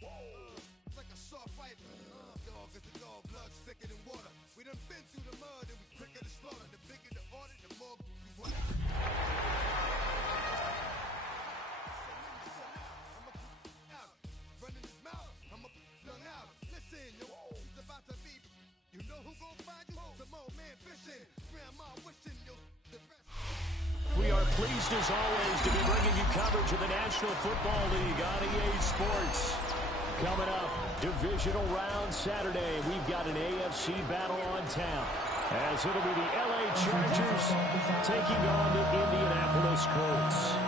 pipe. It's like a sharp pipe. Dog is a dog, blood thicker than water. We done been through the mud and we quicker to slaughter. The bigger the order, the more you want. Running his mouth, I'm a young out. Listen, yo, it's about to be. You know who gon' find you? Some old man fishing. Grandma wishing you the best. We are pleased as always to be bringing you coverage of the National Football League on EA Sports. Coming up, divisional round Saturday, we've got an AFC battle on town, as it'll be the LA Chargers taking on the Indianapolis Colts.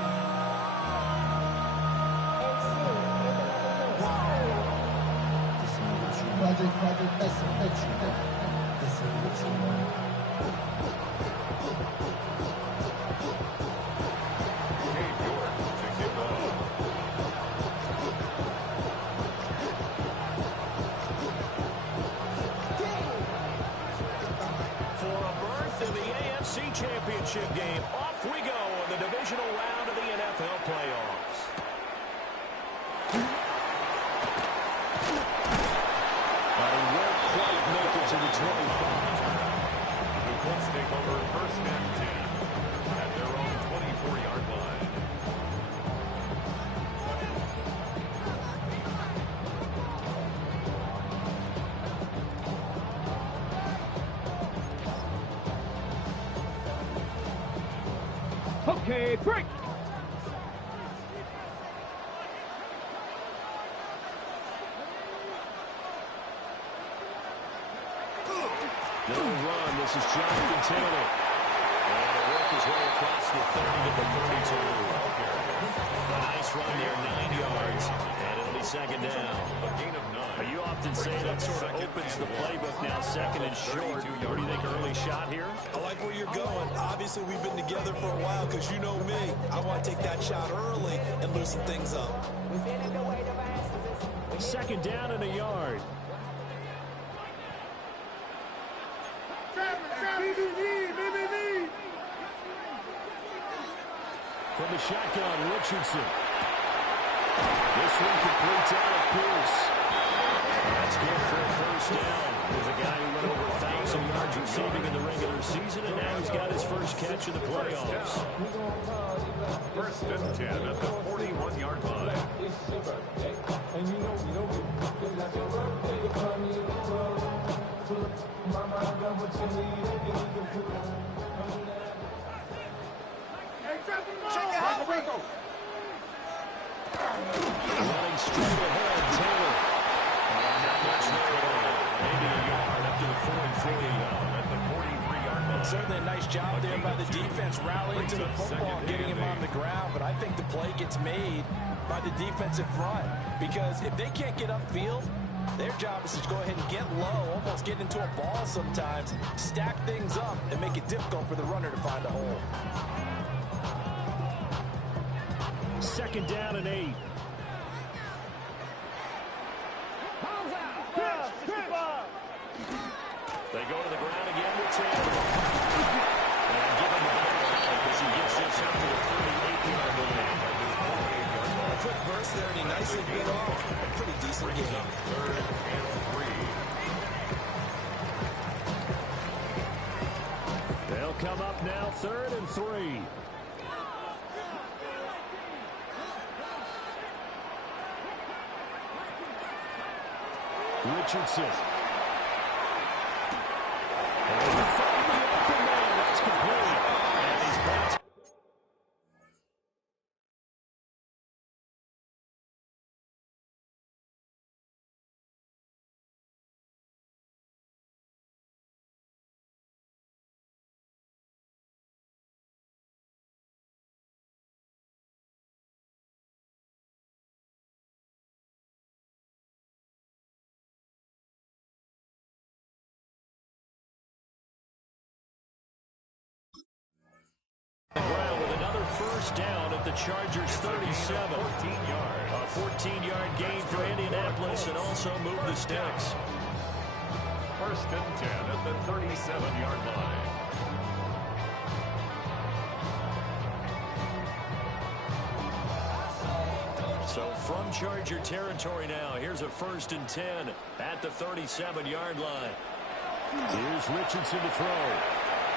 Championship game. Off we go in the divisional round of the NFL playoffs. But he won't quite make it to the 25. The Colts take over first and 10 at their own 24-yard line. Okay, break. No run. This is Jonathan Taylor. And he'll work his way across the 30 to the 32. A nice run there, 9 yards. And it'll be second down. A gain of 9. You often say that sort of opens the playbook now, second and short. What do you think, early shot here? I like where you're going. Obviously, we've been together for a while because you know me. I want to take that shot early and loosen things up. Second down and a yard. From the shotgun, Richardson. This one completes out of Pierce. That's good for a first down. There's a guy who went over 1,000 yards receiving in the regular season, and now he's got his first catch in the playoffs. First and 10 at the 41-yard line. Running straight ahead, Taylor. Not much there at all. Maybe a yard up to the 43. At the 43-yard line. Certainly a nice job there by the defense rallying to the football and getting him on the ground. But I think the play gets made by the defensive front because if they can't get upfield, their job is to go ahead and get low, almost get into a ball sometimes, stack things up, and make it difficult for the runner to find a hole. Second down and 8. They go to the ground again with Taylor. And give him the back as he gets this up to the 38-yard line. A quick burst there, and he nicely bit off. A pretty decent game. Third and 3. They'll come up now, 3rd and 3. Richardson. And they find the open man. That's complete. And he's bounced. Ground with another first down at the Chargers 37. 14-yard. A 14-yard gain for Indianapolis and also move the sticks. First and 10 at the 37-yard line. So from Charger territory now. Here's a 1st and 10 at the 37-yard line. Here's Richardson to throw.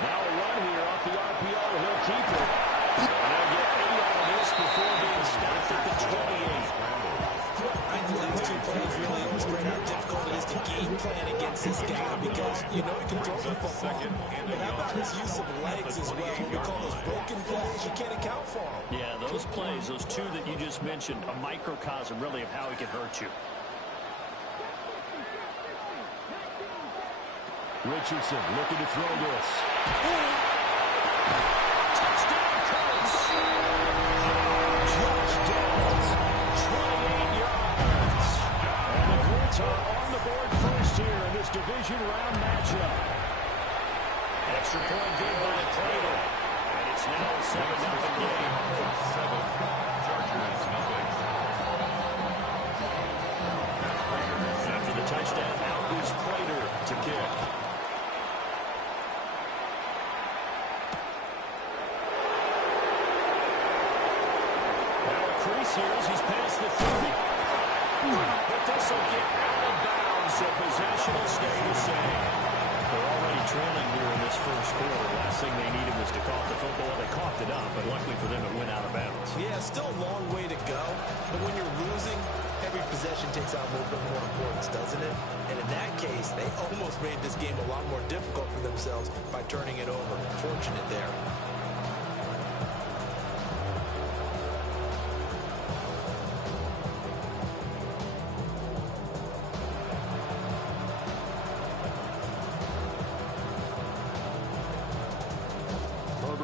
Now a run here off the RPO. He'll keep it. And they'll get 8 out of this before being stopped at the 28. I think these 2 plays really illustrate how difficult it is to game plan against this guy because you know he can throw the football. But how about his use of legs as well? What we call those broken plays, you can't account for them. Yeah, those plays, those 2 that you just mentioned, a microcosm really of how he can hurt you. Richardson looking to throw this. Touchdown, Colts! Touchdowns, 28 yards. And the Colts are on the board first here in this division round matchup. Extra point good by Prater. And it's now a 7-0 game. 7, Chargers, nothing. After the touchdown, out is Prater to kick. Series, he's past the 30. But this will get out of bounds, so possession will stay the same. They're already trailing here in this first quarter. Last thing they needed was to cough the football. They coughed it up, but luckily for them, it went out of bounds. Yeah, still a long way to go. But when you're losing, every possession takes on a little bit more importance, doesn't it? And in that case, they almost made this game a lot more difficult for themselves by turning it over. Fortunate there.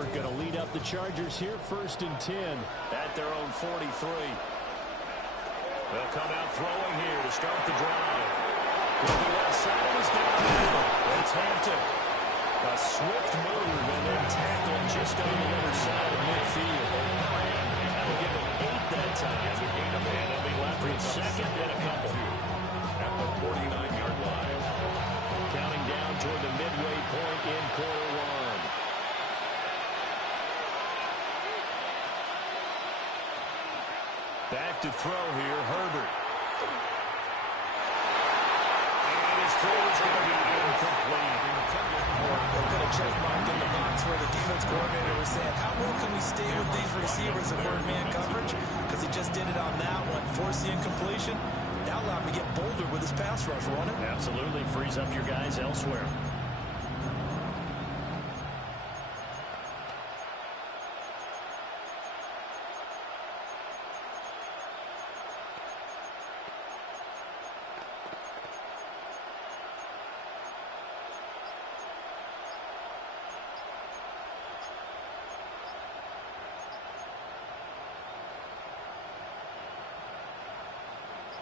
Going to lead up the Chargers here, 1st and 10 at their own 43. They'll come out throwing here to start the drive. Looking outside, he's down the middle. It's Hampton. A swift move and then tackled just on the other side of midfield. That'll give him 8 that time. And he'll be left with 2nd and a couple. At the 49-yard line. Counting down toward the midway point in quarter 1. Back to throw here, Herbert. And his throw is going to be incomplete. They'll put a check mark in the box where the defense coordinator was saying, how well can we stay with these receivers if we're in man coverage? Because he just did it on that one. Force the incompletion. That allowed him to get bolder with his pass rush, won't it? Absolutely. Frees up your guys elsewhere.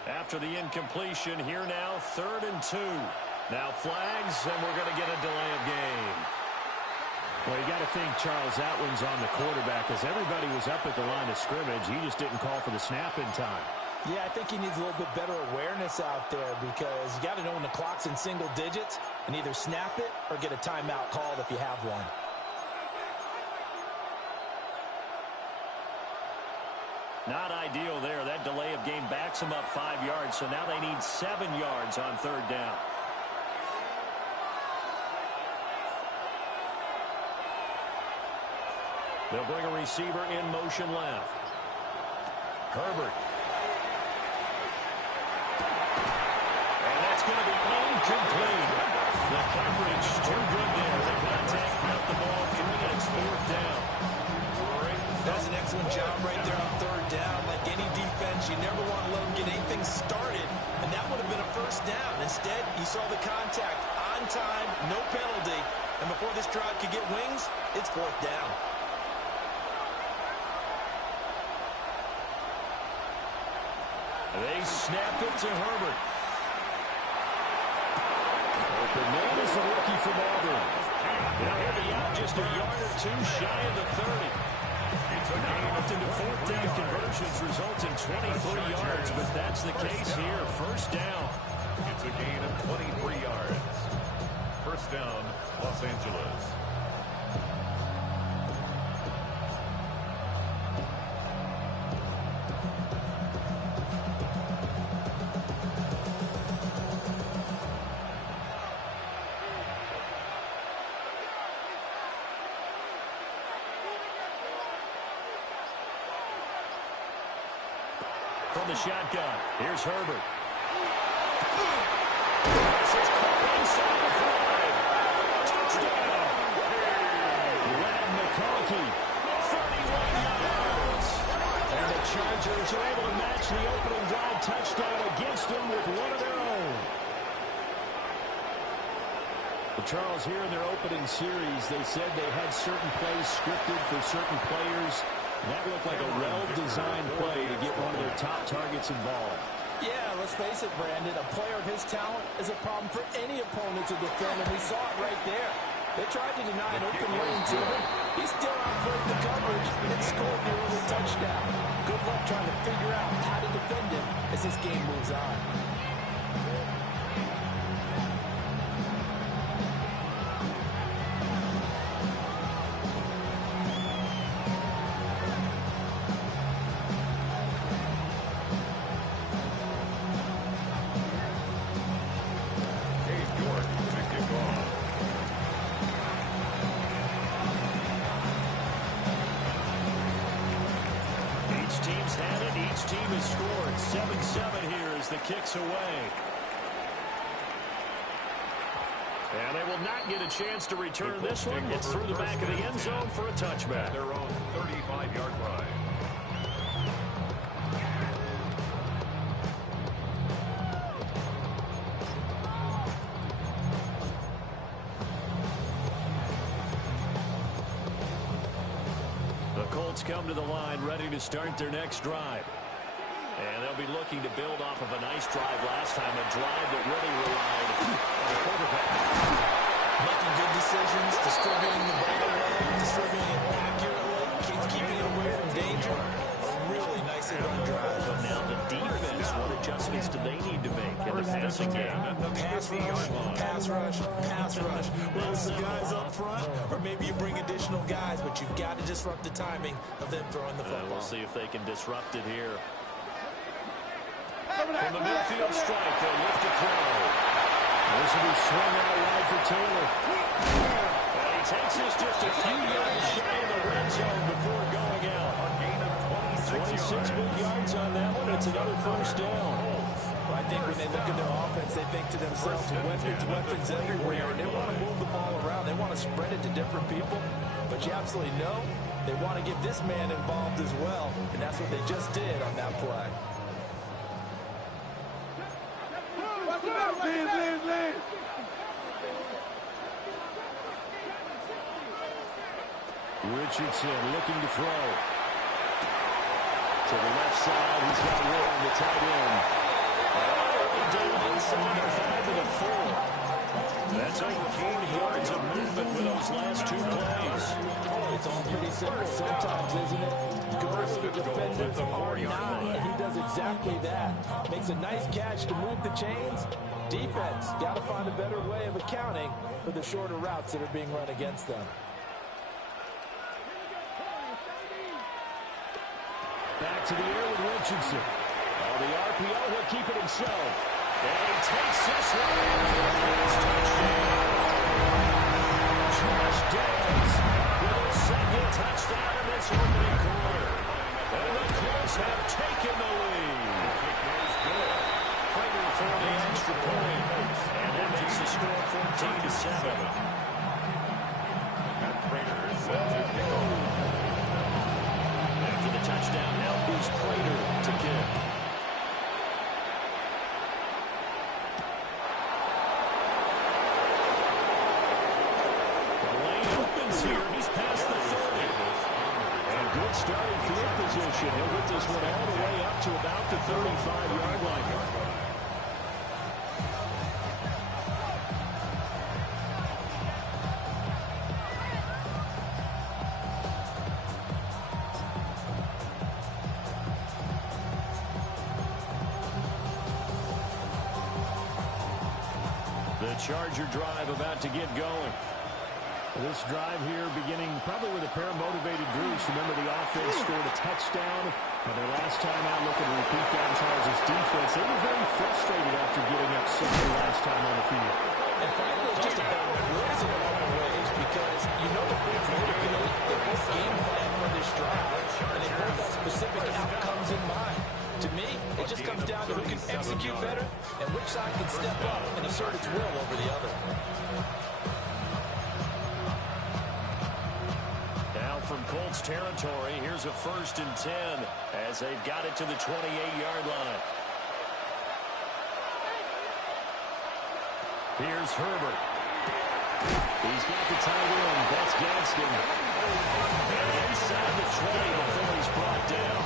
After the incompletion, here now, 3rd and 2. Now flags, and we're going to get a delay of game. Well, you got to think Charles Atwin's on the quarterback as everybody was up at the line of scrimmage. He just didn't call for the snap in time. Yeah, I think he needs a little bit better awareness out there because you got to know when the clock's in single digits and either snap it or get a timeout called if you have one. Not ideal there. That delay of game backs them up 5 yards, so now they need 7 yards on 3rd down. They'll bring a receiver in motion left. Herbert. And that's going to be incomplete. The coverage too good there. The contact got the ball 3, and it's 4th down. That's an excellent job right there on 3rd down. Like any defense, you never want to let them get anything started, and that would have been a 1st down. Instead, you saw the contact on time, no penalty, and before this drive could get wings, it's 4th down. They snap it to Herbert. Open man is a rookie from Auburn. Now he'll be out just a yard or 2 shy of the 30. Now often to 4th down conversions results in 23 yards, but that's the case here. 1st down. It's a gain of 23 yards. 1st down, Los Angeles. the shotgun. Here's Herbert. This is caught inside the 5. Touchdown. Len McConkey, 31 yards. And the Chargers are able to match the opening drive touchdown against them with one of their own. Well, Charles, here in their opening series, they said they had certain plays scripted for certain players. That looked like a well-designed play to get one of their top targets involved. Yeah, let's face it, Brandon. A player of his talent is a problem for any opponent to defend, and we saw it right there. They tried to deny an open lane to him. He still outplayed the coverage and scored the early touchdown. Good luck trying to figure out how to defend him as this game moves on. Team has scored 7-7 here as the kick's away. And they will not get a chance to return this one. It's through the back of the end zone for a touchback. Their own 35-yard line. The Colts come to the line ready to start their next drive. And they'll be looking to build off of a nice drive last time, a drive that really relied on the quarterback. Making good decisions, distributing the ball well, distributing it accurately, keeping it away from danger. A really nicely run drive. But now the defense, what adjustments do they need to make in the passing game? Pass rush, pass rush, pass rush. Whether it's the guys up front or maybe you bring additional guys, but you've got to disrupt the timing of them throwing the football. We'll see if they can disrupt it here. From the midfield strike, they'll lift a throw. This will be swung out wide for Taylor. And he takes this just a few yards shy of the red zone before going out. A gain of 26 big yards on that one. It's another first down. Well, I think when they look at their offense, they think to themselves, weapons everywhere, and they want to move the ball around. They want to spread it to different people. But you absolutely know they want to get this man involved as well, and that's what they just did on that play. Richardson looking to throw. To the left side, he's got Warren, the tight end. Down inside the 5 and the 4. That's over 40 yards of movement with those last two plays. It's all pretty simple sometimes, isn't it? Go to the defenders or not, and he does exactly that. Makes a nice catch to move the chains. Defense, got to find a better way of accounting for the shorter routes that are being run against them. Back to the air with Richardson. The RPO, he'll keep it himself. And he takes this one for a last touchdown. Josh Downs with his second touchdown in this opening quarter. And the Colts have taken the lead. Prater for the extra point. And that makes the score 14-7. And Prater is set to kick off. After the touchdown, now is Prater to kick. The lane opens here. He's past the 30. And good starting field position. He'll get this one all the way up to about the 35-yard line. The Charger drive about to get going. This drive here beginning probably with a pair of motivated groups. Remember, the offense scored a touchdown. And their last time out, looking to repeat that in Charles' defense. They were very frustrated after getting up 6 last time on the field. And frankly, it's just about rules in a lot of ways because you know the big motivated, the big game plan for this drive, and they both have specific outcomes in mind. To me, it execute better and which side can step up and assert its will over the other. Now from Colts territory, here's a 1st and 10 as they've got it to the 28-yard line. Here's Herbert. He's got the tight end. That's Gaskin. And inside the 20 before he's brought down.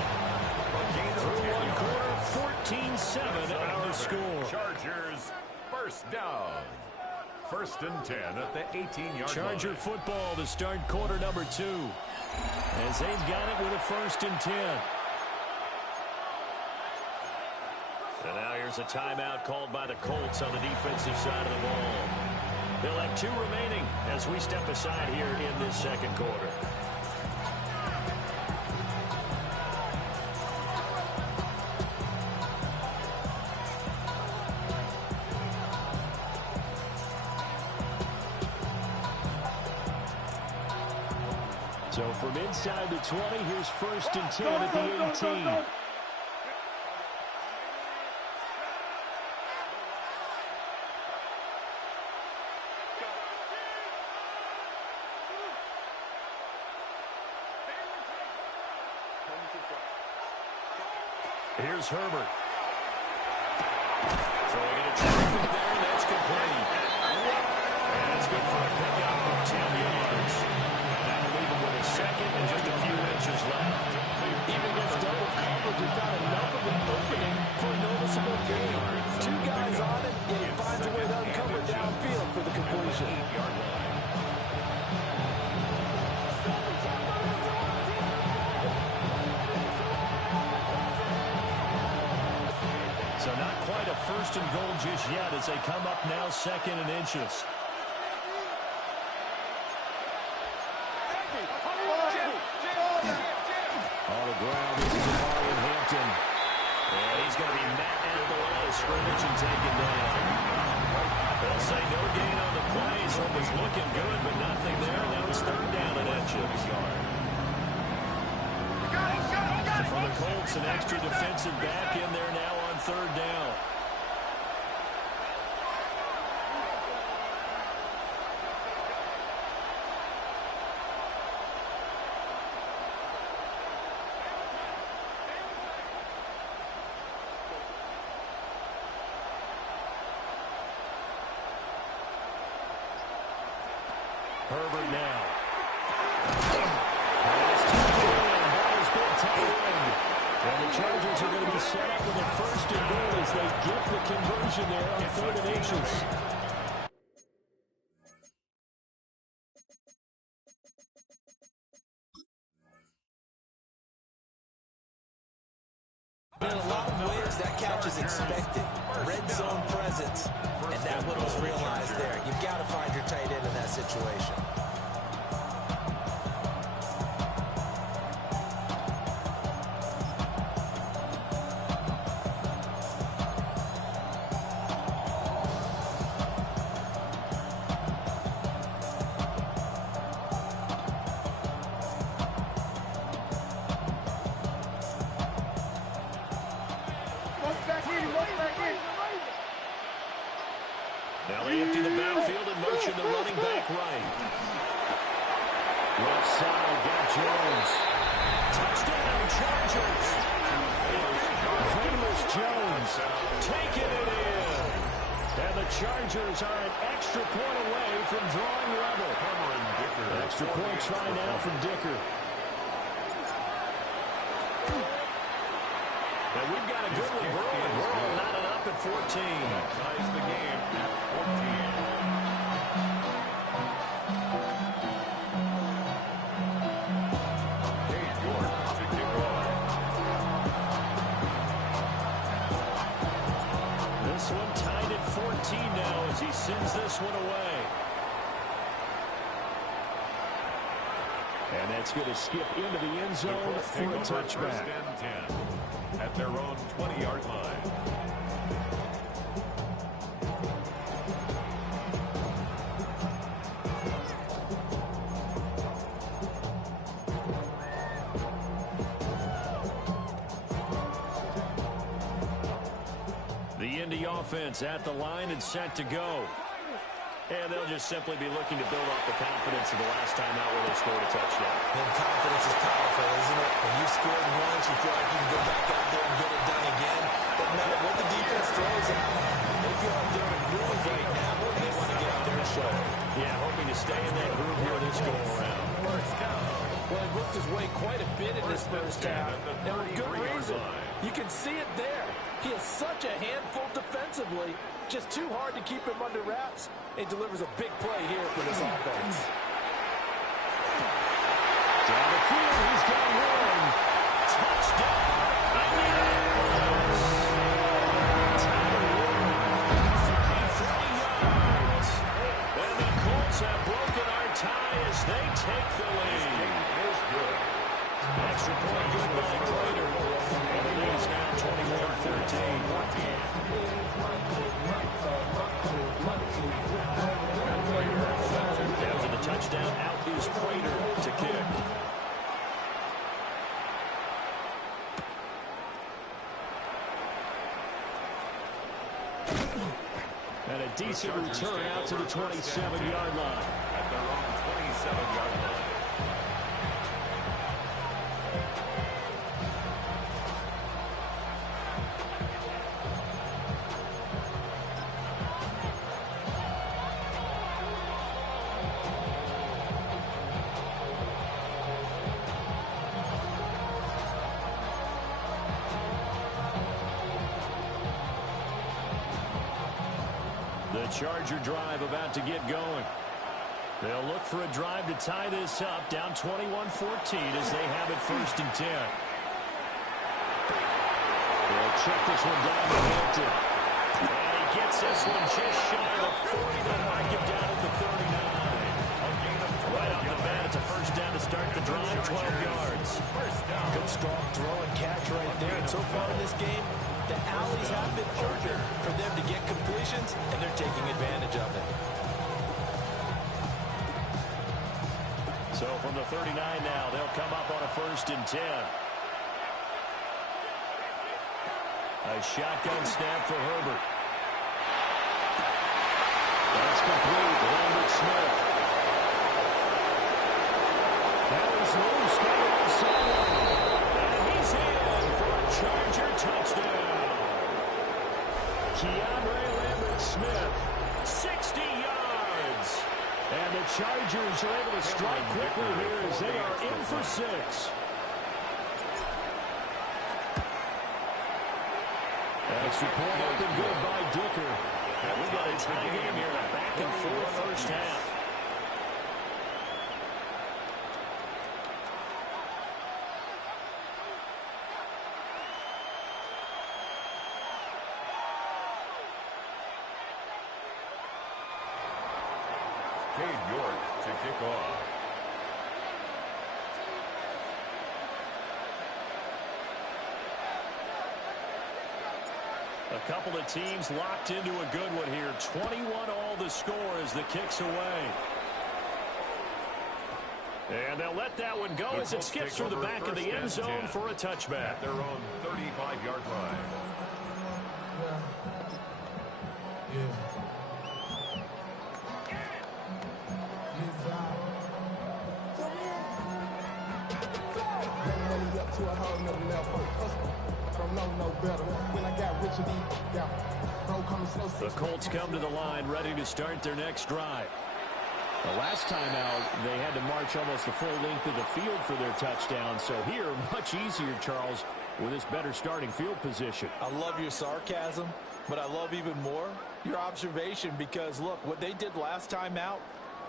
Through one quarter, 14-7 our score. Chargers, first down. 1st and 10 at the 18-yard line. Charger football to start quarter number 2. As they've got it with a 1st and 10. And now here's a timeout called by the Colts on the defensive side of the ball. They'll have 2 remaining as we step aside here in this second quarter. So from inside the 20, here's 1st and 10 at the 18. Here's Herbert. Throwing it a traffic there, and that's complete. And it's good for a pickup of 10 yards. And that'll leave him with a second and just a few inches left. Even against double coverage, he found enough of an opening for a noticeable gain. 2 guys on it, and he finds a way to uncover downfield for the completion. So not quite a 1st and goal just yet as they come up now 2nd and inches. On the ground, this is Amari Hampton. And he's going to be met at the line of scrimmage and taken down. They'll say no gain on the play, so it was looking good, but nothing there. Now it's 3rd down and inches. For the Colts, an extra defensive back in there now on 3rd down. Herbert now. And the Chargers are going to be set up with a 1st and goal as they get the conversion there on 3rd and inches. In a lot of ways, that catch is expected. Red zone presence. And that one was realized there. You've got to find your tight end in that situation. Now they empty the backfield and motion the running back right. Left side, got Jones. Touchdown, Chargers. Famous Jones taking it in. And the Chargers are an extra point away from drawing level. Extra point try now from Dicker. And we've got a good one brewing. We're all knotted up at 14. Ties the game at 14. Cade York to kick off. This one tied at 14 now as he sends this one away. And that's going to skip into the end zone for a touchback. 1st and 10 at their own 20-yard line. The Indy offense at the line and set to go. And they'll just simply be looking to build off the confidence of the last time out where they scored a touchdown. And confidence is powerful, isn't it? When you scored once, you feel like you can go back out there and get it done again. But no matter what the defense throws at them, they feel like they're in a groove right now, and they want to get out there and show it. Yeah, hoping to stay in that groove here this go-around. Well, he worked his way quite a bit in this first half, and with good reason. You can see it there. He is such a handful defensively, just too hard to keep him under wraps, and delivers a big play here for this offense. Down the field, he's got one. Touchdown, Indians! Tyler Warren, 33 yards. And the Colts have broken our tie as they take the lead. Extra point good by Prater. And the lead is now 21-13. After the touchdown, out is Prater to kick. And a decent return out to the 27-yard line. At their own 27-yard line. The Charger drive about to get going. They'll look for a drive to tie this up, down 21-14 as they have it 1st and 10. They'll check this one down to Hampton. And he gets this one just shy of the 40. They'll mark him down at the 39. Right off the bat, it's a first down to start the drive, 12 yards. Good strong throw and catch right there. And so far in this game, the alleys have been open for them to get completions, and they're taking advantage of it. So from the 39 now, they'll come up on a 1st and 10. A shotgun snap for Herbert. That's complete. Lambert Smith. That was loose. Now outside. And he's in for a Charger touchdown. Keandre Lambert-Smith, 60 yards. And the Chargers are able to strike quickly here as they are in for 6. Extra point up and good by Dicker. We got a tie game here, a back-and-forth first half. Cade York to kick off. A couple of teams locked into a good one here. 21 all the score as the kick's away. And they'll let that one go as it skips through the back of the end zone for a touchback. At their own 35-yard line. The Colts come to the line ready to start their next drive. The last time out, they had to march almost the full length of the field for their touchdown. So here, much easier, Charles, with this better starting field position. I love your sarcasm, but I love even more your observation because, look, what they did last time out,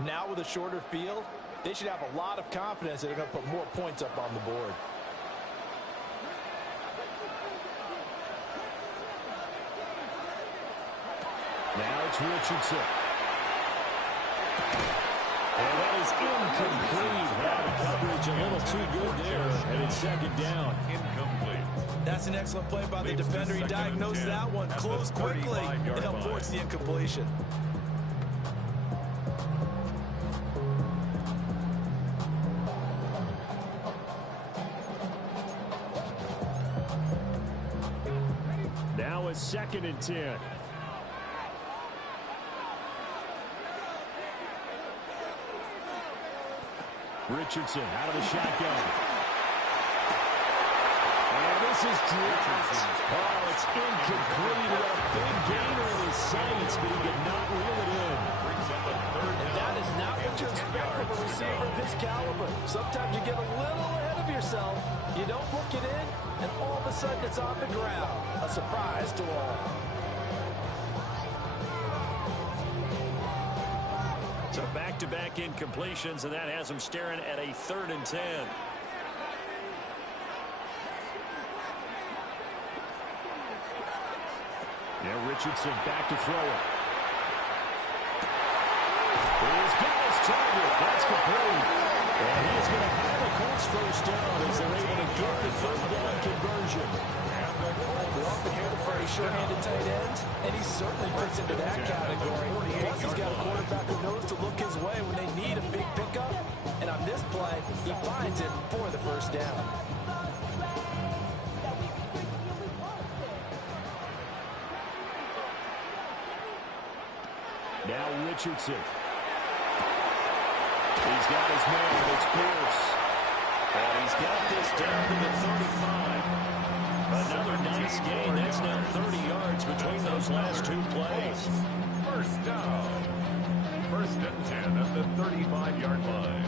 now with a shorter field, they should have a lot of confidence that they're going to put more points up on the board. Now it's Richardson. And that is incomplete. Now the coverage a little too good there, and it's 2nd down. Incomplete. That's an excellent play by the defender. He diagnosed that one, closed quickly, and helped force the incompletion. Now a 2nd 2nd and 10. Richardson out of the shotgun. And this is dropped. Oh, it's incomplete. He had a big gainer in his sights, but he did not reel it in. And that is not what you expect from a receiver of his caliber. Sometimes you get a little ahead of yourself. You don't look it in, and all of a sudden it's on the ground. A surprise to all. So back-to-back incompletions, and that has him staring at a 3rd and 10. Yeah, Richardson back to throw it. He's got his target. That's complete. And he's going to have the Colts first down as they're able to get the 3rd down conversion. We often hear the phrase sure-handed tight ends, and he certainly fits into that category. Plus, he's got a quarterback who knows to look his way when they need a big pickup. And on this play, he finds it for the first down. Now Richardson. He's got his man. It's Pierce. And he's got this down to the 35. Another nice gain. That's now 30 yards between those last 2 plays. First down. 1st and 10 at the 35-yard line.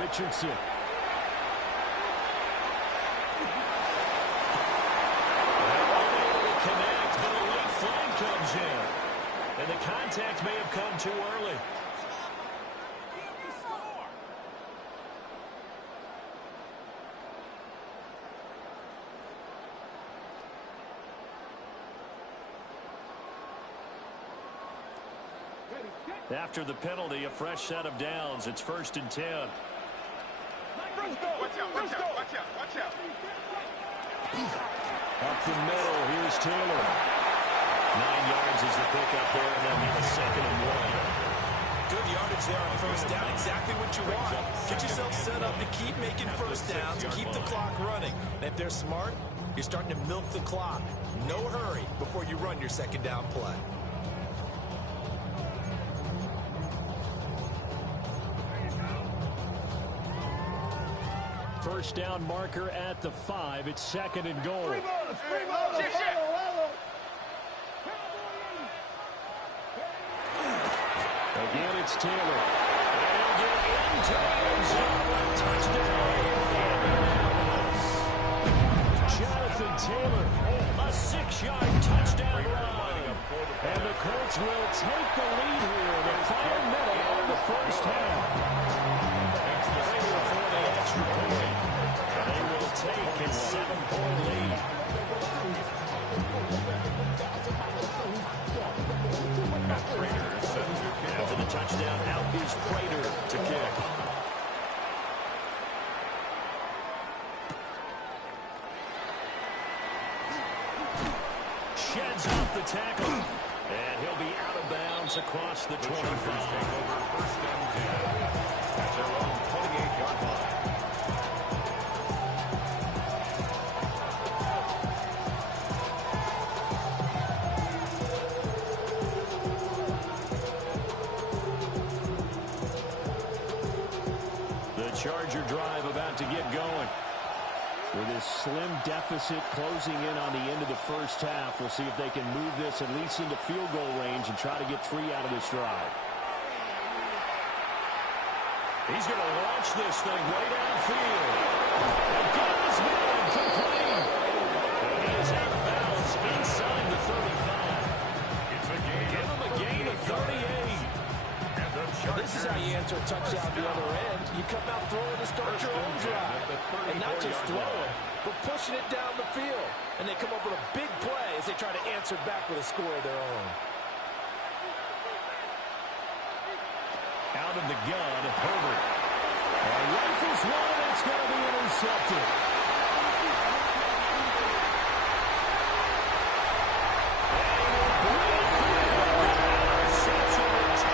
Richardson. Connect, but a late flag comes in. And the contact may have come too early. After the penalty, a fresh set of downs. It's 1st and 10. Watch out. Up the middle, here's Taylor. 9 yards is the pickup there, and they'll need a 2nd and 1. Good yardage there on first down. Exactly what you want. Get yourself set up to keep making first downs, keep the clock running. And if they're smart, you're starting to milk the clock. No hurry before you run your 2nd down play. First down marker at the 5. It's 2nd and goal. Again, it's Taylor. And he'll get into the end zone. Touchdown. Jonathan Taylor, a 6-yard touchdown run. And the Colts will take the lead here in the final minute of the first half. For the extra point. They will take a 7-point lead. After the touchdown, out is Prater to kick. Sheds off the tackle. And he'll be out of bounds across the 25. First and 10 at their own 28-yard line. Charger drive about to get going. With this slim deficit closing in on the end of the first half, we'll see if they can move this at least into field goal range and try to get 3 out of this drive. He's going to launch this thing way downfield. And got his man complete. And he is out of bounds inside the 35. It's a gain. Give him a gain of 38. This is how you answer a touchdown the other end. You come out throwing to start your own drive. And not just throwing, but pushing it down the field. And they come up with a big play as they try to answer back with a score of their own. Out of the gun, Herbert. And rifles one, and it's going to be intercepted. Interception return.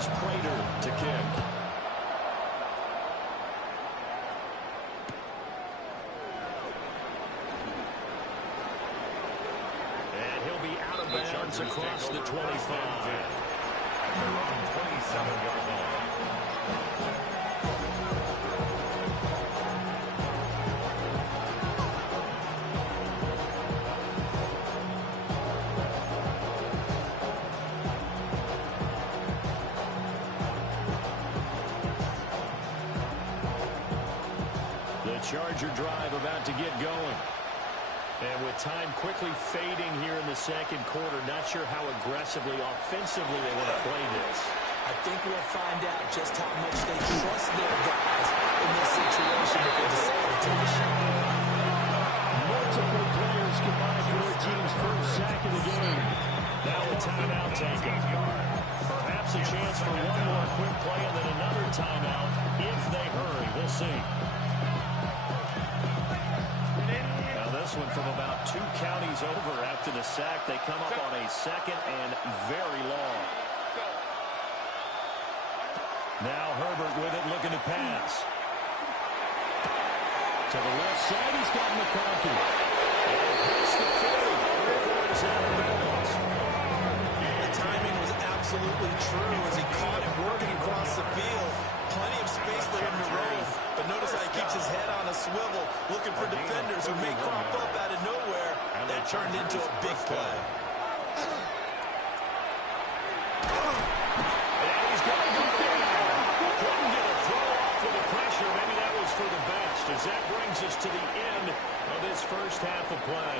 Here's Prater to kick. And he'll be out of bounds across the 25. At their own 27-yard line. Charger drive about to get going. And with time quickly fading here in the second quarter, not sure how aggressively, offensively they want to play this. I think we'll find out just how much they trust their guys in this situation if they decide to take a shot. Multiple players combined for their team's first sack of the game. Now a timeout taken. Perhaps a chance for one more quick play and then another timeout if they hurry. We'll see. This one from about 2 counties over after the sack. They come up on a second and very long. Now Herbert with it, looking to pass. To the left side, he's got McConkey. And past the 40. Is out of bounds. The timing was absolutely true as he caught it working across the field. Plenty of space there in the road. But notice how he keeps his head on a swivel, looking for defenders who may crop up out of nowhere. That turned into a big play. And he's going to go down. Couldn't get a throw off with the pressure. Maybe that was for the best, as that brings us to the end of this first half of play.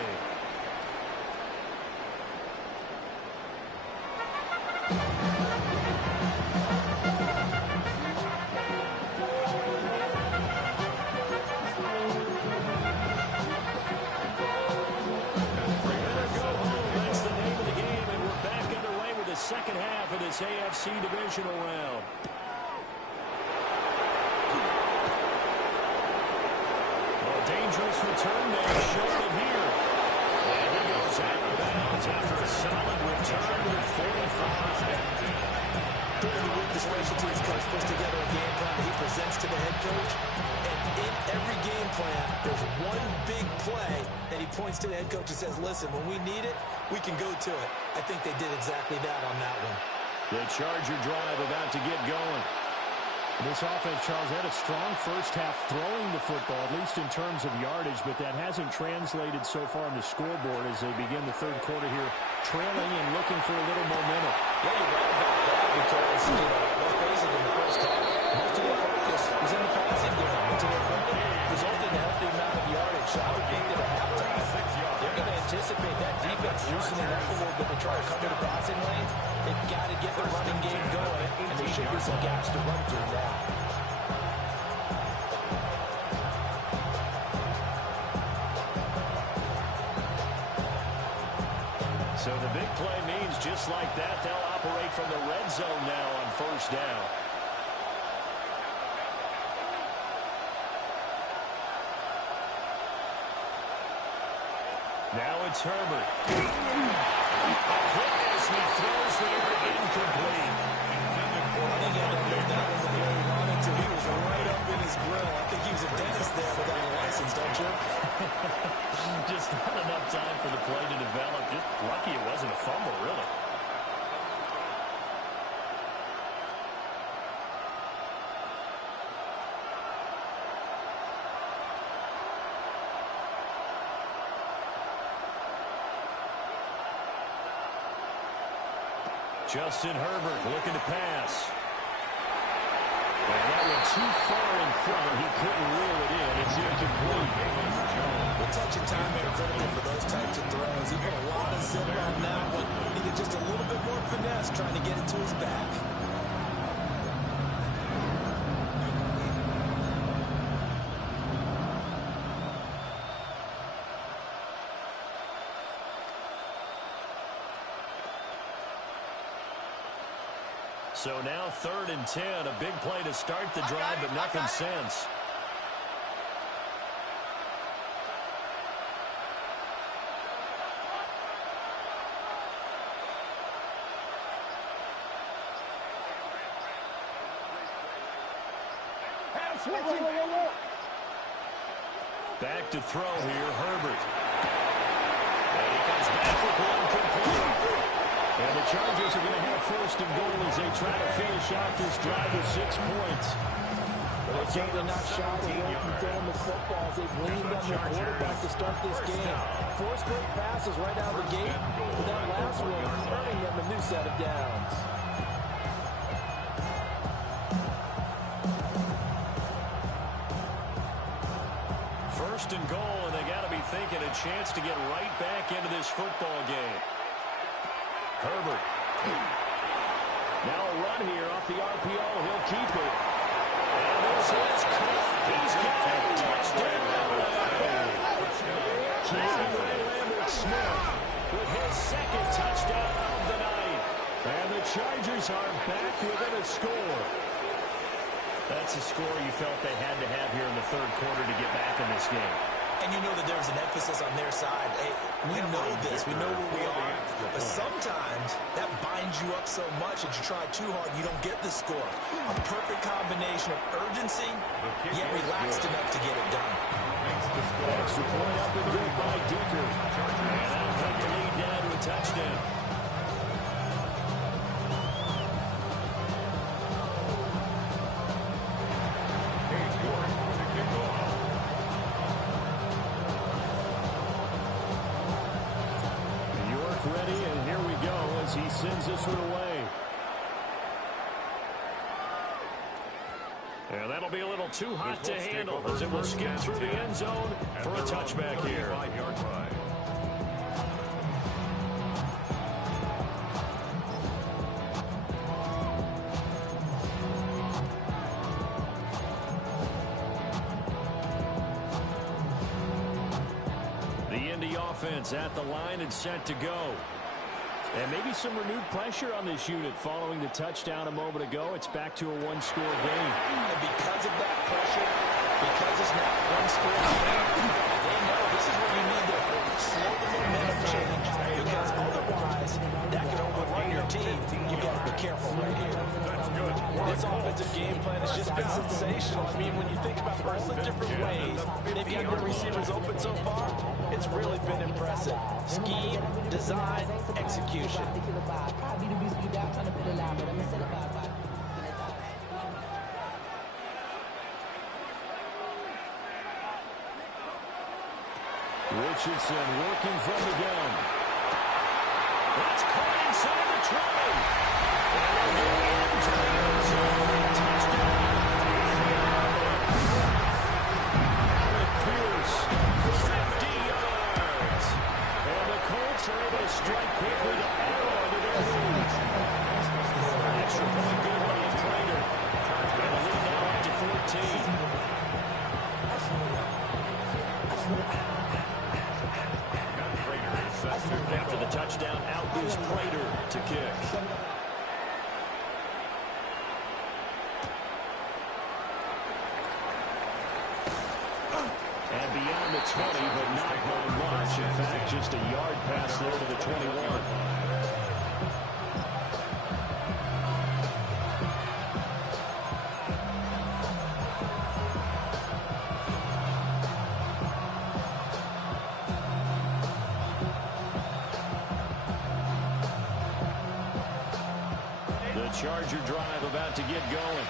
Second half of this AFC divisional round. A dangerous return man showed it here. And he goes out of bounds after a solid return with 45. During the week, the special teams coach puts together a game plan that he presents to the head coach. And in every game plan, there's one big play that he points to the head coach and says, listen, when we need it, we can go to it. I think they did exactly that on that one. The Charger drive about to get going. This offense, Charles, had a strong first half throwing the football, at least in terms of yardage, but that hasn't translated so far on the scoreboard as they begin the third quarter here, trailing and looking for a little momentum. Yeah, you're right about that because, let's face it, in the first half, most of their focus was in the passing game. And to their credit, resulted in a healthy amount of yardage. So I would think that at halftime, they're going to anticipate that defense loosening up a little bit to try to cover the passing lanes. They've got to get the running game going, and there should be some gaps to run through now. So the big play means just like that, they'll operate from the red zone now on first down. Now it's Herbert. A hit as he throws there, incomplete. I think he had that one the way he wanted to. He was right up in his grill. I think he was a dentist there without a license, don't you? Just not enough time for the play to develop. Just lucky it wasn't a fumble, really. Justin Herbert looking to pass. And that went too far in front. He couldn't reel it in. It's incomplete. The touch and time are critical for those types of throws. He put a lot of zip on that one. Needed just a little bit more finesse trying to get it to his back. So now 3rd and 10, a big play to start the drive, but nothing since. Back to throw here, Herbert. And he comes back with one complete. And the Chargers are going to have first and goal as they try to finish out this drive with 6 points. But they're certainly not shy away from throwing the football as they've leaned on their quarterback to start this game. 4 straight passes right out of the gate, with that last one earning them a new set of downs. First and goal, and they got to be thinking a chance to get right back into this football game. Herbert. Now a run here off the RPO. He'll keep it. And this is caught. He's got it. Touchdown. Lambert Smith with his second touchdown of the night. And the Chargers are back within a score. That's a score you felt they had to have here in the third quarter to get back in this game. And you know that there's an emphasis on their side. Hey, we know this. We know where we are. But sometimes that binds you up so much that you try too hard, you don't get the score. A perfect combination of urgency, yet relaxed enough to get it done. Extra point up and good by Dicker. And that'll cut the lead down to a touchdown. Ready, and here we go as he sends this one away. And that'll be a little too hot to handle as it will skip through the end zone for a touchback here. Offense at the line and set to go. And maybe some renewed pressure on this unit following the touchdown a moment ago. It's back to a one-score game. And because of that pressure, because it's not one-score game, they know this is where you need to slow the momentum change, because otherwise that can overrun your team. You've got to be careful right here. This offensive game plan has just been sensational. I mean, when you think about all the different ways they've got their receivers open so far, it's really been impressive. Scheme, design, execution. Richardson working from the gun. That's caught inside the tray. And they'll get into the end zone. Touchdown. Alec Pierce, 50 yards. And the Colts are able to strike quickly to add on to their lead. Extra point good by Prater. And the lead now up to 14. After the touchdown, out is Prater to kick. And beyond the 20, but not by much. In fact, just a yard pass there to the 21. Charger drive about to get going.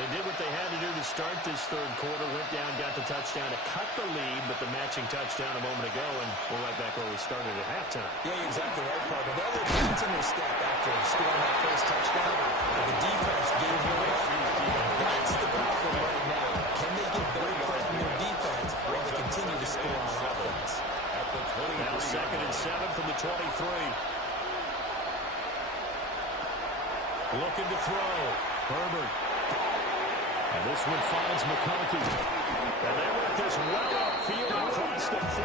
They did what they had to do to start this third quarter. Went down, got the touchdown to cut the lead, but the matching touchdown a moment ago, and we're right back where we started at halftime. Yeah, you're exactly right, partner. They had a continuous step after scoring that first touchdown. The defense gave way. That's the problem right now. Can they get better play from their defense while they continue to score on offense? Now 2nd and 7 from the 23. Looking to throw. Herbert. And this one finds McConkey. And they work this well upfield across the 45.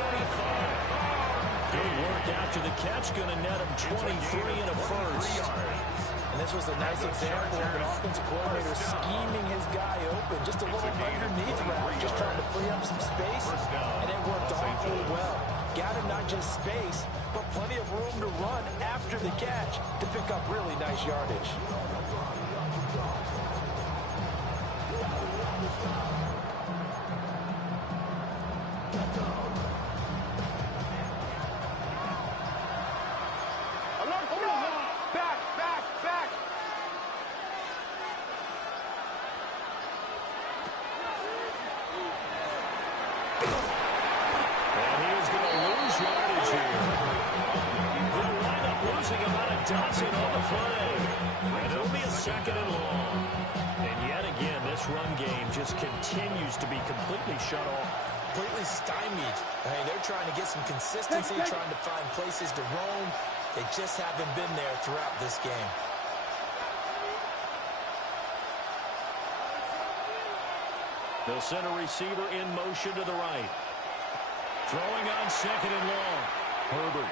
Good work after the catch. Going to net him 23 and a first. And this was a nice example of an offensive coordinator scheming his guy open. Just a little underneath route, just trying to free up some space. And it worked awfully well. Got him not just space, but plenty of room to run after the catch to pick up really nice yardage. And he is going to lose yardage here. They'll wind up losing about a dozen on the play. And it'll be a second and long. And yet again, this run game just continues to be completely shut off. Completely stymied. I mean, they're trying to get some consistency, trying to find places to roam. They just haven't been there throughout this game. They'll send a receiver in motion to the right. Throwing on second and long. Herbert.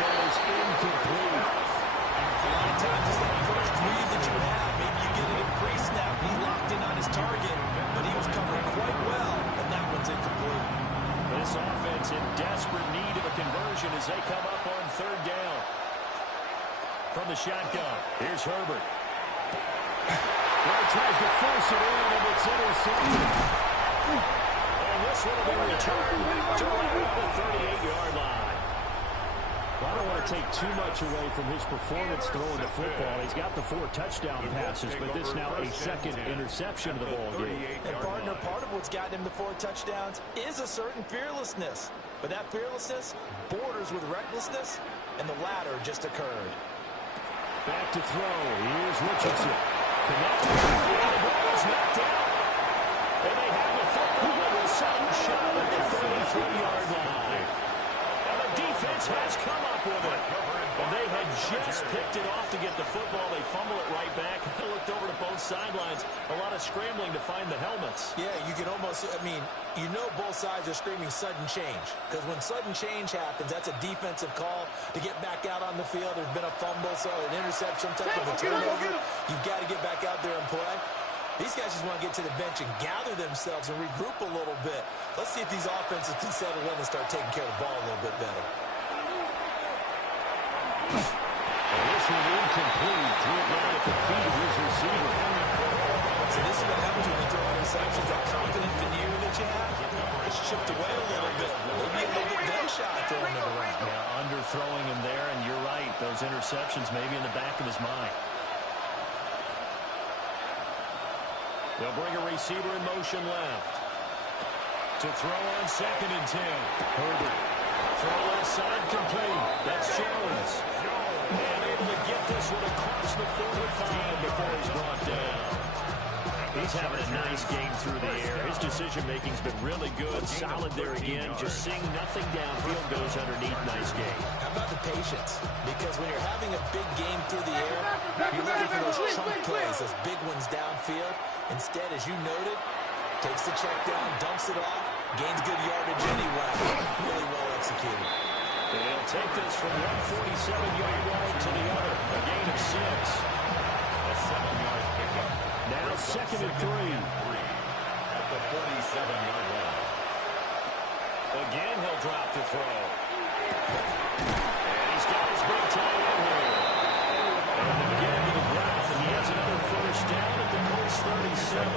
That is incomplete. A lot of times it's that first read that you have. Maybe you get it in pre-snap. He locked in on his target, but he was covered quite well, and that one's incomplete. This offense in desperate need of a conversion as they come up on third down. From the shotgun, here's Herbert. Well, tries to force it in, and it's intercepted. And this one will be returned to right around the 38-yard line. Well, I don't want to take too much away from his performance throwing the football. He's got the 4 touchdown passes, but this now a second interception of the ball game. And partner, part of what's gotten him the 4 touchdowns is a certain fearlessness. But that fearlessness borders with recklessness, and the latter just occurred. Back to throw. Here's Richardson. Connected. The ball is knocked out. And they have the football with a sudden shot at the 33-yard line. And the defense has come up with it. And they had just picked it off to get the football. They fumble it right back. They looked over to both sidelines. A lot of scrambling to find the helmets. Yeah, you can almost, I mean, you know both sides are screaming sudden change. Because when sudden change happens, that's a defensive call to get back out on the field. There's been a fumble, so an interception, some type of a turnover. You've got to get back out there and play. These guys just want to get to the bench and gather themselves and regroup a little bit. Let's see if these offenses can settle in and start taking care of the ball a little bit better. And this one incomplete. Threw it down at the feet of his receiver. So this is what happens when you throw interceptions. That confident veneer that you have, it's chipped away a little bit. Maybe a little bit gun-shy throwing it around. Yeah, underthrowing him there, and you're right. Those interceptions maybe in the back of his mind. They'll bring a receiver in motion left. To throw on second and 10. Herbert. Throw left side complete. That's Jones. And able to get this one across the 45 before he's brought down. He's having a nice game through the air. His decision-making's been really good. Solid there again. Just seeing nothing downfield goes underneath. Nice game. How about the patience? Because when you're having a big game through the air, you're looking for those chunk plays, those big ones downfield. Instead, as you noted, takes the check down, dumps it off, gains good yardage anyway. Really well executed. They'll take this from 147-yard line to the other. A gain of 6. A 7-yard pickup. Now second and 3. At the 47-yard line. Again, he'll drop the throw. And he's got his big tight end here. And they'll get him to the ground, and he has another first down at the Colts 37.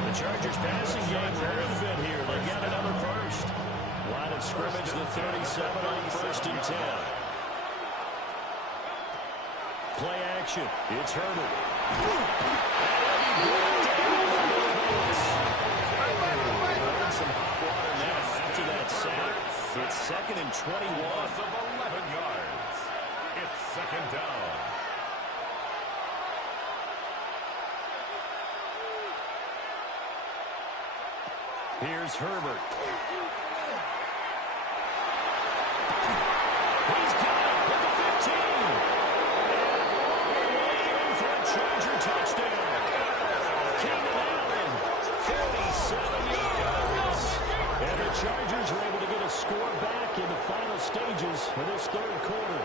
The Chargers passing game ran a bit here. They've got another first. Line of scrimmage, the 37 on first and 10. Play action. It's Herbert. Some hot water now after that sack. It's second and 21. Loss of 11 yards. It's second down. Here's Herbert. He's got it with the 15. And all the way in for a Charger touchdown. Keenan Allen, 47 yards. And the Chargers are able to get a score back in the final stages of this third quarter.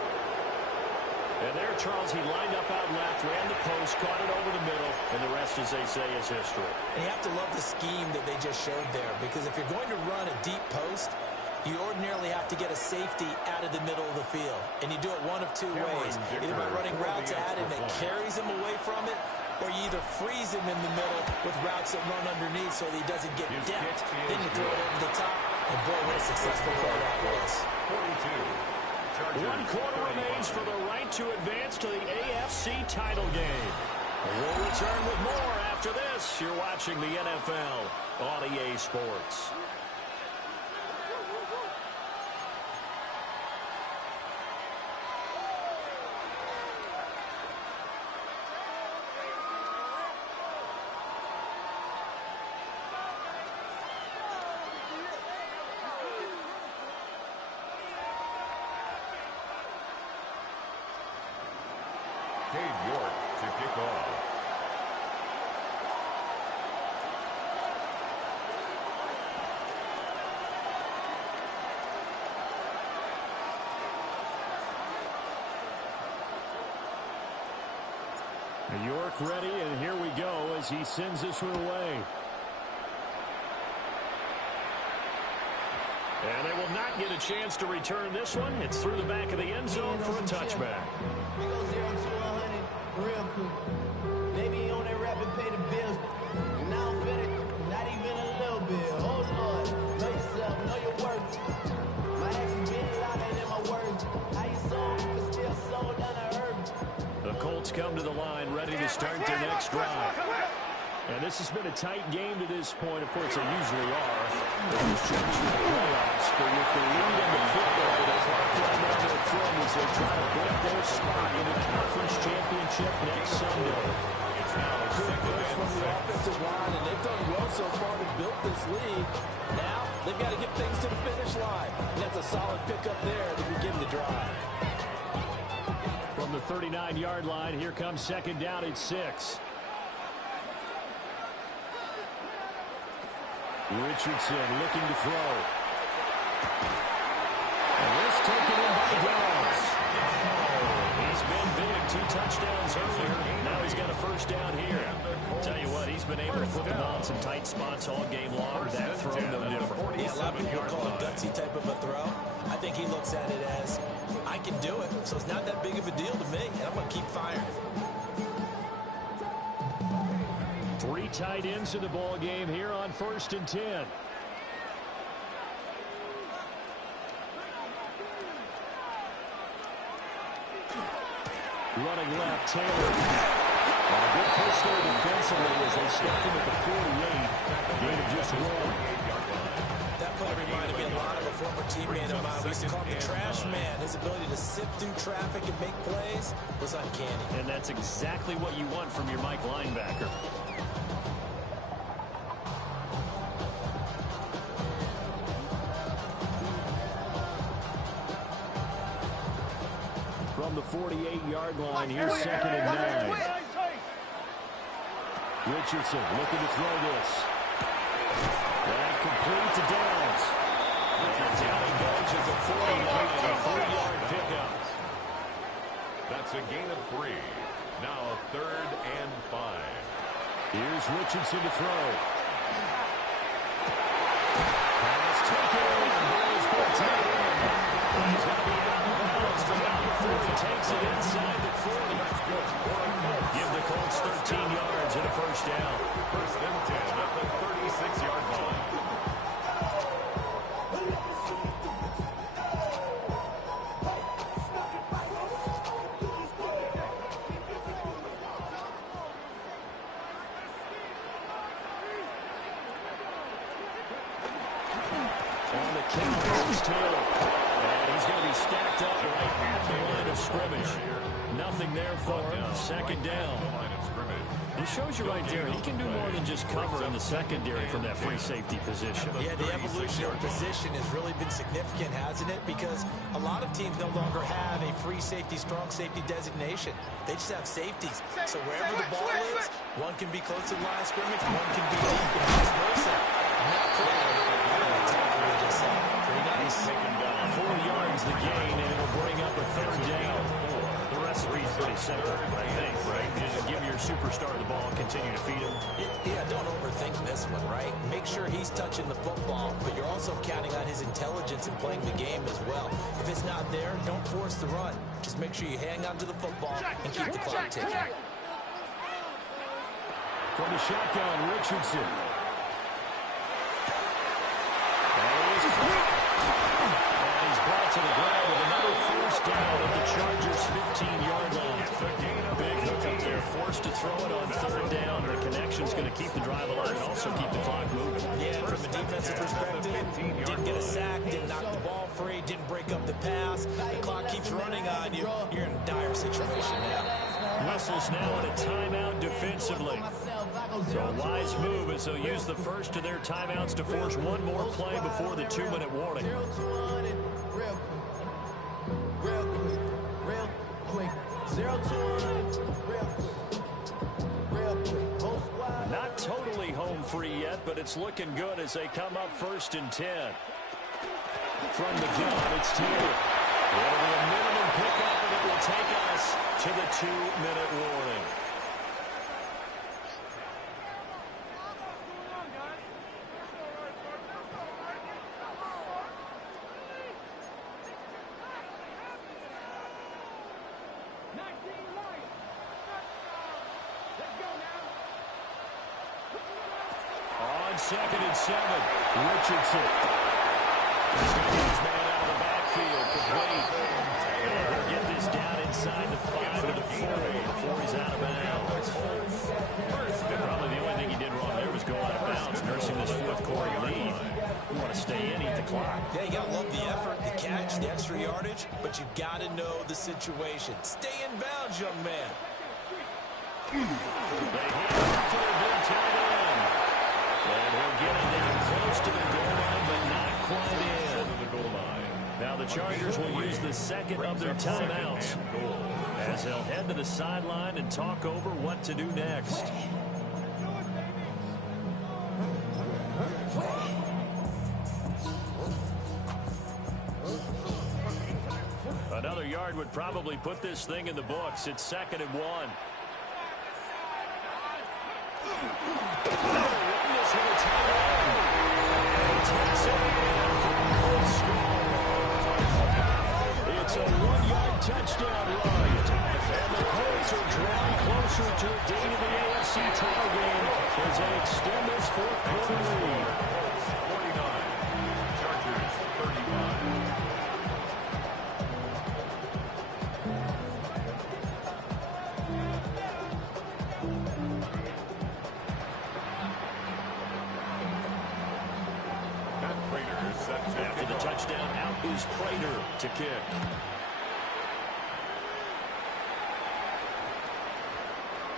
And there, Charles, he lined up out left, ran the post, caught it over the middle, and the rest, as they say, is history. And you have to love the scheme that they just showed there, because if you're going to run a deep post, you ordinarily have to get a safety out of the middle of the field. And you do it one of two ways. Either by running routes at him that carries him away from it, or you either freeze him in the middle with routes that run underneath so that he doesn't get depth. Then you throw it over the top, and boy, what a successful play that was. 42. One quarter remains for the right to advance to the AFC title game. We'll return with more after after this. You're watching the NFL on EA Sports. York to kick off. York ready, and here we go as he sends this one away. And they will not get a chance to return this one. It's through the back of the end zone for a touchback. We go 0 to 100 real quick. Maybe on that rapid pay the bills. And now I'm finished, not even a little bit. Oh Lord, know yourself, know your worth. My actions been louder than my words. How you sold, but still sold down the earth. The Colts come to the line, ready to start their next drive. And this has been a tight game to this point. Of course, they usually are. Those playoffs, but with the lead in the football, the clock right now their friend as they try to break their spot in the conference championship next Sunday. It's now a good push from the offensive line, and they've done well so far to build this lead. Now, they've got to get things to the finish line. And that's a solid pickup there to begin the drive. From the 39-yard line, here comes second down at 6. Richardson looking to throw. And this taken in by Downs. He's been big, 2 touchdowns earlier. Now he's got a first down here. Tell you what, he's been able to put the ball in some tight spots all game long. That throw, no different. Yeah, a lot of people call it gutsy type of a throw. I think he looks at it as, I can do it, so it's not that big of a deal to me, and I'm going to keep firing. 3 tight ends in the ball game here on 1st and 10. Running left, Taylor. And a good push there defensively as they step in at the 48. Gain of just 1. That play reminded me a lot of a former teammate of mine. We used to call him the trash man. His ability to sift through traffic and make plays was uncanny. And that's exactly what you want from your Mike linebacker. From the 48-yard line, here's second and 9. Richardson looking to throw this. And complete to Downs. And down he goes at the 49, a 3-yard pickup. That's a gain of 3. Now 3rd and 5. Here's Richardson to throw. Pass taken in. Ball's put tight in. He's going to be out of bounds, but now before he takes it inside the 40. Give the Colts 13 yards and a first down. 1st and 10 at the 36-yard line. On the count goes Taylor. And he's going to be stacked up right at the line of scrimmage. Nothing there for him. Second down. He shows you right there, he can do more than just cover in the secondary from that free safety position. Yeah, the evolution of position has really been significant, hasn't it? Because a lot of teams no longer have a free safety, strong safety designation. They just have safeties. So wherever the ball is, one can be close to the line of scrimmage, one can be deep, and vice versa. Not clear. Pretty nice. 4 yards the gain, and it'll bring up a 3rd down. The recipe's pretty simple, I think, right? Just give your superstar the ball and continue to feed him. Yeah, don't overthink this one, right? Make sure he's touching the football, but you're also counting on his intelligence in playing the game as well. If it's not there, don't force the run. Just make sure you hang on to the football and keep the clock ticking. From the shotgun, Richardson. And he's brought to the ground with another first down at the Chargers' 15-yard line. Big hook up there, forced to throw it on third down. The connection's going to keep the drive alive and also keep the clock moving. Yeah, from a defensive perspective, didn't get a sack, didn't knock the ball free, didn't break up the pass. The clock keeps running on you. You're in a dire situation now. Whistles now on a timeout defensively. So a wise move as they'll use the first of their timeouts to force one more play before the 2-minute warning. Real quick. 0-2-1, real quick. Whole squad. Not totally home free yet, but it's looking good as they come up 1st and 10. From the gun, it's Taylor. It'll be a minimum pickup, and it will take us to the 2-minute warning. On 2nd and 7, Richardson. His man out of the backfield, complete. And he'll get this down inside the 5 to the 4 before he's out of bounds. Probably the only thing he did wrong there was go out of bounds, nursing this 4th quarter lead. You want to stay in, eat the clock. Yeah, you got to love the effort, the catch, the extra yardage, but you got to know the situation. Stay in bounds, young man. They hit after a big tight end. And he'll get it down close to the goal line, but not quite in. Now the Chargers will use the second of their timeouts as they'll head to the sideline and talk over what to do next. Another yard would probably put this thing in the books. It's 2nd and 1. It's a 1-yard touchdown run. And the Colts are drawing closer to a date of the AFC title game as they extend this 4th quarter lead. 49. Chargers 35. After the touchdown, out is Prater to kick.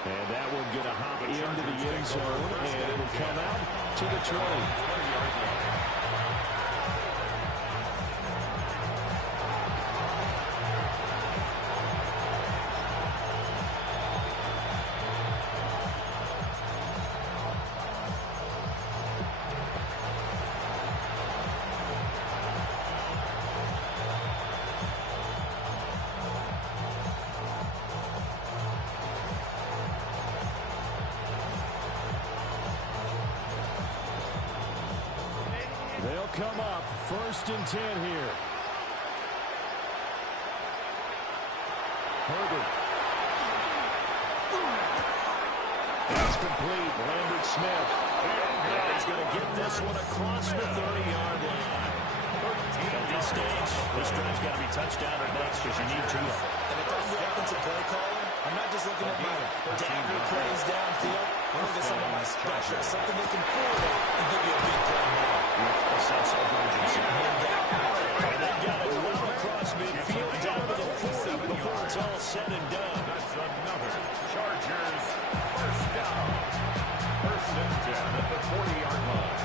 And that one going to hop into the end zone, and it'll come out to the 20. They'll come up 1st and 10 here. Herbert. That's complete. Lambert Smith. And he's going to get this one across the 30-yard line. At this stage, this drive's got to be touchdown or bust because you need 2. And if I'm the offensive play caller, I'm not just looking at my dagger plays downfield. I'm looking at some of my specials, something they can pull and give you a big play now. With a sense of urgency. And they've got it well across midfield down to the 40 before it's all said and done. That's another Chargers first down. 1st and 10 at the 40-yard line.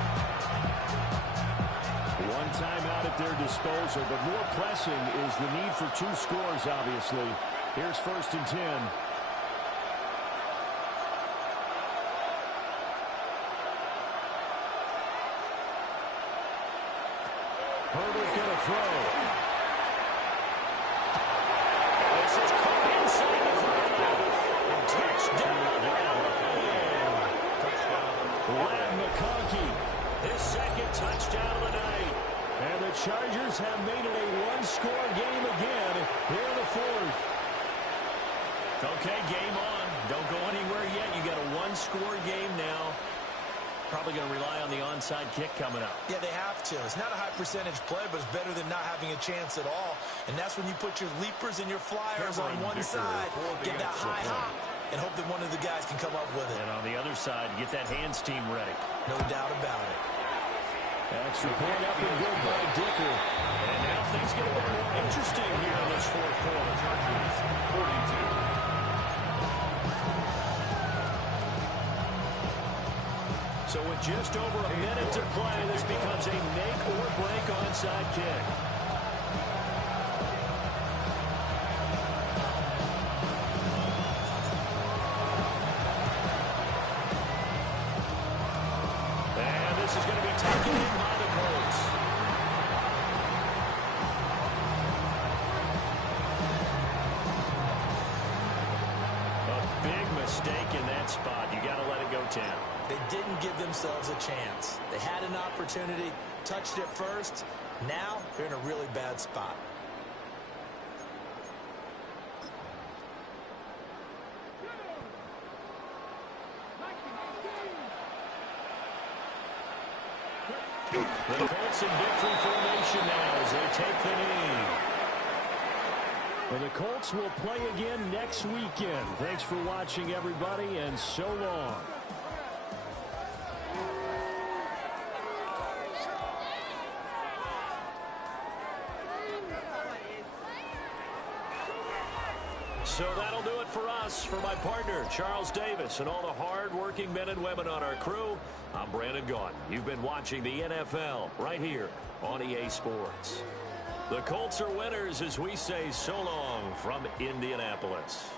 One timeout at their disposal, but more pressing is the need for 2 scores, obviously. Here's 1st and 10. Herbert going to throw. This is caught inside the 5. Touchdown. Lad McConkey, his 2nd touchdown of the night. And the Chargers have made it a 1-score game again here in the 4th. Okay, game on. Don't go anywhere yet. You got a 1-score game now. Probably going to rely on the onside kick coming up. Yeah, they have to. It's not a high percentage play, but it's better than not having a chance at all. And that's when you put your leapers and your flyers on one side, get that high hop, and hope that one of the guys can come up with it. And on the other side, get that hands team ready. No doubt about it. Extra point up and good by Dicker. And now things get a little more interesting here in this fourth quarter. Chargers 42. So with just over a minute to play, this becomes a make-or-break onside kick. And this is going to be taken in by the Colts. A big mistake in that spot. You got to let it go 10. They didn't give themselves a chance. They had an opportunity, touched it first. Now they're in a really bad spot. The Colts in victory formation now as they take the knee. Well, the Colts will play again next weekend. Thanks for watching, everybody, and so long. So that'll do it for us. For my partner, Charles Davis, and all the hard-working men and women on our crew, I'm Brandon Gaudin. You've been watching the NFL right here on EA Sports. The Colts are winners as we say so long from Indianapolis.